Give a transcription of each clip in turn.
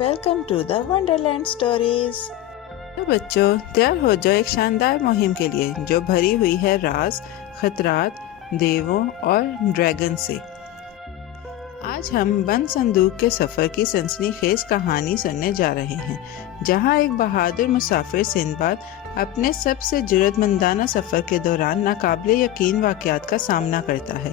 Welcome to the Wonderland Stories. تو بچوں تیار ہو جاؤ ایک شاندار مہم کے لیے جو بھری ہوئی ہے راز، خطرات، دیووں اور ڈریگن سے۔ آج ہم بند صندوق کے سفر کی سنسنی خیز کہانی سننے جا رہے ہیں، جہاں ایک بہادر مسافر سندباد اپنے سب سے جرأت مندانہ سفر کے دوران ناقابل یقین واقعات کا سامنا کرتا ہے۔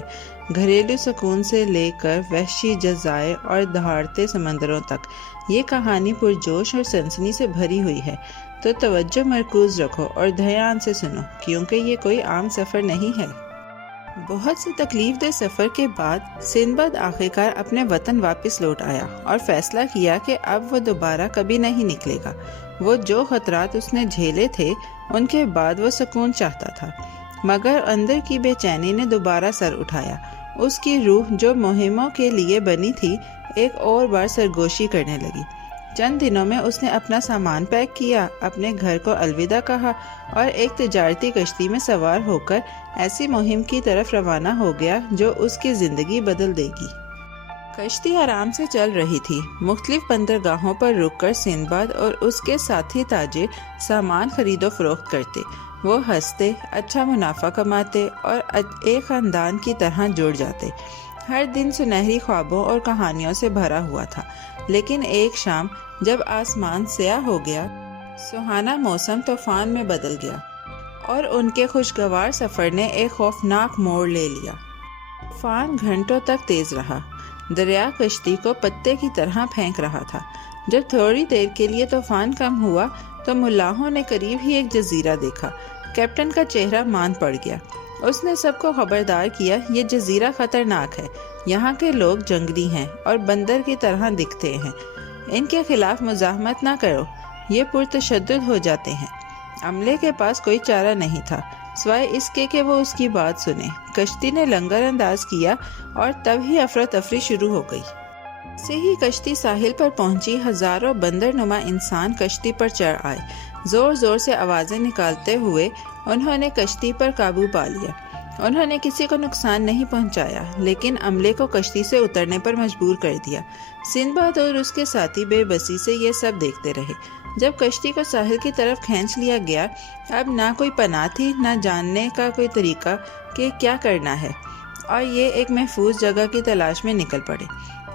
گھریلو سکون سے لے کر وحشی جزائر اور دہاڑتے سمندروں تک، یہ کہانی پرجوش اور سنسنی سے بھری ہوئی ہے۔ تو توجہ مرکوز رکھو اور دھیان سے سنو، کیونکہ یہ کوئی عام سفر نہیں ہے۔ بہت سے تکلیف دہ سفر کے بعد سندباد آخرکار اپنے وطن واپس لوٹ آیا اور فیصلہ کیا کہ اب وہ دوبارہ کبھی نہیں نکلے گا۔ وہ جو خطرات اس نے جھیلے تھے ان کے بعد وہ سکون چاہتا تھا، مگر اندر کی بے چینی نے دوبارہ سر اٹھایا۔ اس کی روح جو مہموں کے لیے بنی تھی ایک اور بار سرگوشی کرنے لگی۔ چند دنوں میں اس نے اپنا سامان پیک کیا، اپنے گھر کو الوداع کہا اور ایک تجارتی کشتی میں سوار ہو کر ایسی مہم کی طرف روانہ ہو گیا جو اس کی زندگی بدل دے گی۔ کشتی آرام سے چل رہی تھی۔ مختلف بندرگاہوں پر رک کر سندباد اور اس کے ساتھی تاجر سامان خرید و فروخت کرتے۔ وہ ہنستے، اچھا منافع کماتے اور ایک خاندان کی طرح جڑ جاتے۔ ہر دن سنہری خوابوں اور کہانیوں سے بھرا ہوا تھا، لیکن ایک شام جب آسمان سیاہ ہو گیا، سہانا موسم طوفان میں بدل گیا اور ان کے خوشگوار سفر نے ایک خوفناک موڑ لے لیا۔ طوفان گھنٹوں تک تیز رہا، دریا کشتی کو پتے کی طرح پھینک رہا تھا۔ جب تھوڑی دیر کے لیے طوفان کم ہوا تو ملاحوں نے قریب ہی ایک جزیرہ دیکھا۔ کیپٹن کا چہرہ ماند پڑ گیا۔ اس نے سب کو خبردار کیا، یہ جزیرہ خطرناک ہے، یہاں کے لوگ جنگلی ہیں اور بندر کی طرح دکھتے ہیں، ان کے خلاف مزاحمت نہ کرو، یہ پرتشدد ہو جاتے ہیں۔ عملے کے پاس کوئی چارہ نہیں تھا سوائے اس کے کہ وہ اس کی بات سنے۔ کشتی نے لنگر انداز کیا اور تب ہی افراتفری شروع ہو گئی۔ سے ہی کشتی ساحل پر پہنچی، ہزاروں بندر نما انسان کشتی پر چڑھ آئے۔ زور زور سے آوازیں نکالتے ہوئے انہوں نے کشتی پر قابو پا لیا۔ انہوں نے کسی کو نقصان نہیں پہنچایا، لیکن عملے کو کشتی سے اترنے پر مجبور کر دیا۔ سندباد اور اس کے ساتھی بے بسی سے یہ سب دیکھتے رہے۔ جب کشتی کو ساحل کی طرف کھینچ لیا گیا، اب نہ کوئی پناہ تھی، نہ جاننے کا کوئی طریقہ کہ کیا کرنا ہے، اور یہ ایک محفوظ جگہ کی تلاش میں نکل پڑے،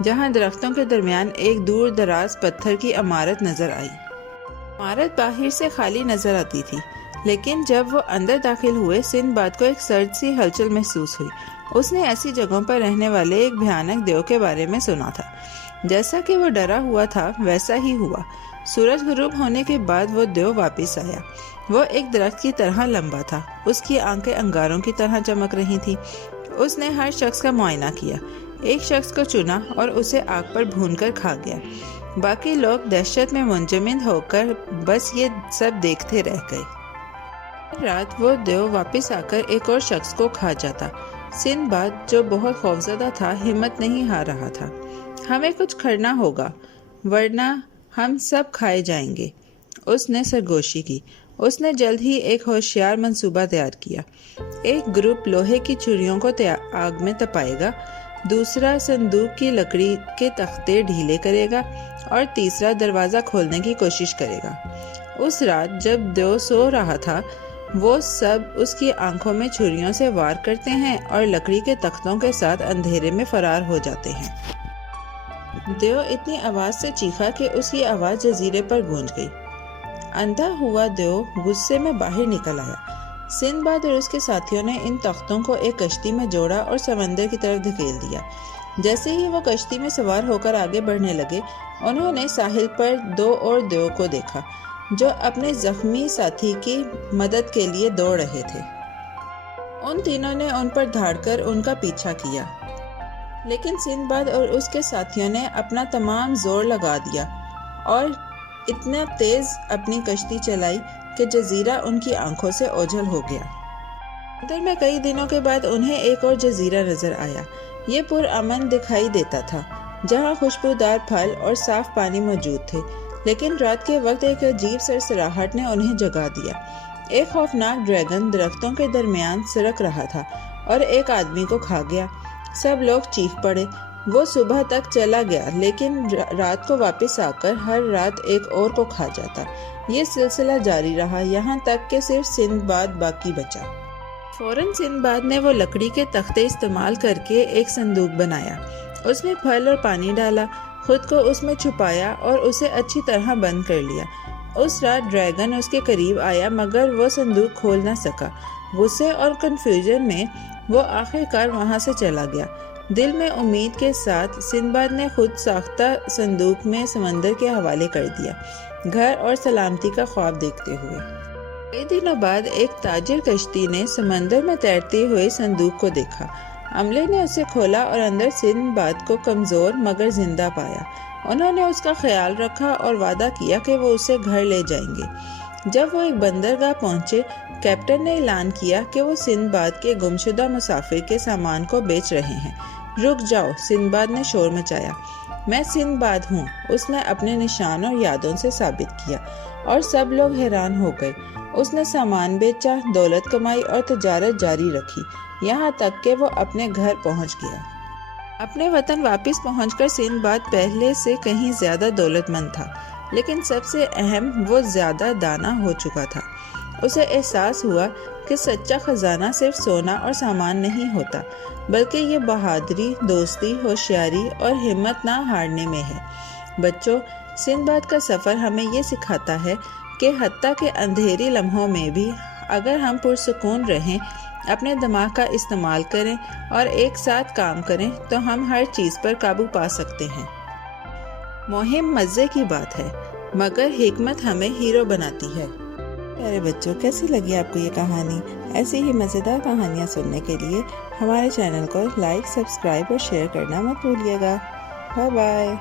جہاں درختوں کے درمیان ایک دور دراز پتھر کی عمارت نظر آئی۔ عمارت باہر سے خالی نظر آتی تھی، لیکن جب وہ اندر داخل ہوئے سندباد کو ایک سرد سی ہلچل محسوس ہوئی۔ اس نے ایسی جگہوں پر رہنے والے ایک بھیانک دیو کے بارے میں سنا تھا۔ جیسا کہ وہ ڈرا ہوا تھا ویسا ہی ہوا۔ سورج غروب ہونے کے بعد وہ دیو واپس آیا۔ وہ ایک درخت کی طرح لمبا تھا، اس کی آنکھیں انگاروں کی طرح چمک رہی تھیں۔ اس نے ہر شخص کا معائنہ کیا، ایک شخص کو چنا اور اسے آگ پر بھون کر کھا گیا۔ باقی لوگ دہشت میں منجمد ہو کر بس یہ سب دیکھتے رہ گئے۔ رات وہ دیو واپس آ کر ایک اور شخص کو کھا جاتا۔ سندباد جو بہت خوفزدہ تھا ہمت نہیں ہار رہا تھا۔ ہمیں کچھ کرنا ہوگا ورنہ ہم سب کھائے جائیں گے، اس نے سرگوشی کی۔ اس نے جلد ہی ایک ہوشیار منصوبہ تیار کیا۔ ایک گروپ لوہے کی چھریوں کو آگ میں تپائے گا، دوسرا صندوق کی لکڑی کے تختے ڈھیلے کرے گا اور تیسرا دروازہ کھولنے کی کوشش کرے گا۔ اس رات جب دیو سو رہا تھا، وہ سب اس کی آنکھوں میں چھریوں سے وار کرتے ہیں اور لکڑی کے تختوں کے ساتھ اندھیرے میں فرار ہو جاتے ہیں۔ دیو اتنی آواز سے چیخا کہ اس کی آواز جزیرے پر گونج گئی۔ اندھا ہوا دیو غصے میں باہر نکل آیا۔ سندباد اور اس کے ساتھیوں نے ان تختوں کو ایک کشتی میں جوڑا اور سمندر کی طرف دھکیل دیا۔ جیسے ہی وہ کشتی میں سوار ہو کر آگے بڑھنے لگے، انہوں نے ساحل پر دو اور دیو کو دیکھا جو اپنے زخمی ساتھی کی مدد کے لیے دوڑ رہے تھے۔ ان تینوں نے ان پر دھاڑ کر ان کا پیچھا کیا، لیکن سندباد اور اس کے ساتھیوں نے اپنا تمام زور لگا دیا اور اتنا تیز اپنی کشتی چلائی کہ جزیرہ ان کی آنکھوں سے اوجھل ہو گیا۔ سمندر میں کئی دنوں کے بعد انہیں ایک اور جزیرہ نظر آیا۔ یہ پرامن دکھائی دیتا تھا، جہاں خوشبودار پھل اور صاف پانی موجود تھے، لیکن رات کے وقت ایک عجیب سرسراہٹ نے انہیں جگا دیا۔ ایک خوفناک ڈریگن درختوں کے درمیان سرک رہا تھا اور ایک آدمی کو کھا گیا۔ سب لوگ چیخ پڑے۔ وہ صبح تک چلا گیا لیکن رات کو واپس آ کر ہر رات ایک اور کو کھا جاتا۔ یہ سلسلہ جاری رہا یہاں تک کہ صرف سندباد باقی بچا۔ فوراً سندباد نے وہ لکڑی کے تختے استعمال کر کے ایک صندوق بنایا۔ اس میں پھل اور پانی ڈالا، خود کو اس میں چھپایا اور اسے اچھی طرح بند کر لیا۔ اس رات ڈریگن اس کے قریب آیا مگر وہ صندوق کھول نہ سکا۔ غصے اور کنفیوژن میں وہ آخر کار وہاں سے چلا گیا۔ دل میں امید کے ساتھ سندباد نے خود ساختہ صندوق میں سمندر کے حوالے کر دیا، گھر اور سلامتی کا خواب دیکھتے ہوئے۔ کئی دنوں بعد ایک تاجر کشتی نے سمندر میں تیرتے ہوئے صندوق کو دیکھا۔ عملے نے اسے کھولا اور اندر سندباد کو کمزور مگر زندہ پایا۔ انہوں نے اس کا خیال رکھا اور وعدہ کیا کہ وہ اسے گھر لے جائیں گے۔ جب وہ ایک بندرگاہ پہنچے، کیپٹن نے اعلان کیا کہ وہ سندباد کے گمشدہ مسافر کے سامان کو بیچ رہے ہیں۔ رک جاؤ، سندباد نے شور مچایا، میں سندباد ہوں۔ اس نے اپنے نشان اور یادوں سے ثابت کیا اور سب لوگ حیران ہو گئے۔ اس نے سامان بیچا، دولت کمائی اور تجارت جاری رکھی یہاں تک کہ وہ اپنے گھر پہنچ گیا۔ اپنے وطن واپس پہنچ کر سندباد پہلے سے کہیں زیادہ دولت مند تھا، لیکن سب سے اہم وہ زیادہ دانا ہو چکا تھا۔ اسے احساس ہوا کہ سچا خزانہ صرف سونا اور سامان نہیں ہوتا، بلکہ یہ بہادری، دوستی، ہوشیاری اور ہمت نہ ہارنے میں ہے۔ بچوں، سندباد کا سفر ہمیں یہ سکھاتا ہے کہ حتیٰ کہ اندھیری لمحوں میں بھی اگر ہم پرسکون رہیں، اپنے دماغ کا استعمال کریں اور ایک ساتھ کام کریں تو ہم ہر چیز پر قابو پا سکتے ہیں۔ مہم مزے کی بات ہے مگر حکمت ہمیں ہیرو بناتی ہے۔ پیارے بچوں، کیسی لگی آپ کو یہ کہانی؟ ایسی ہی مزیدار کہانیاں سننے کے لیے ہمارے چینل کو لائک، سبسکرائب اور شیئر کرنا مت بھولیے گا۔ Bye bye.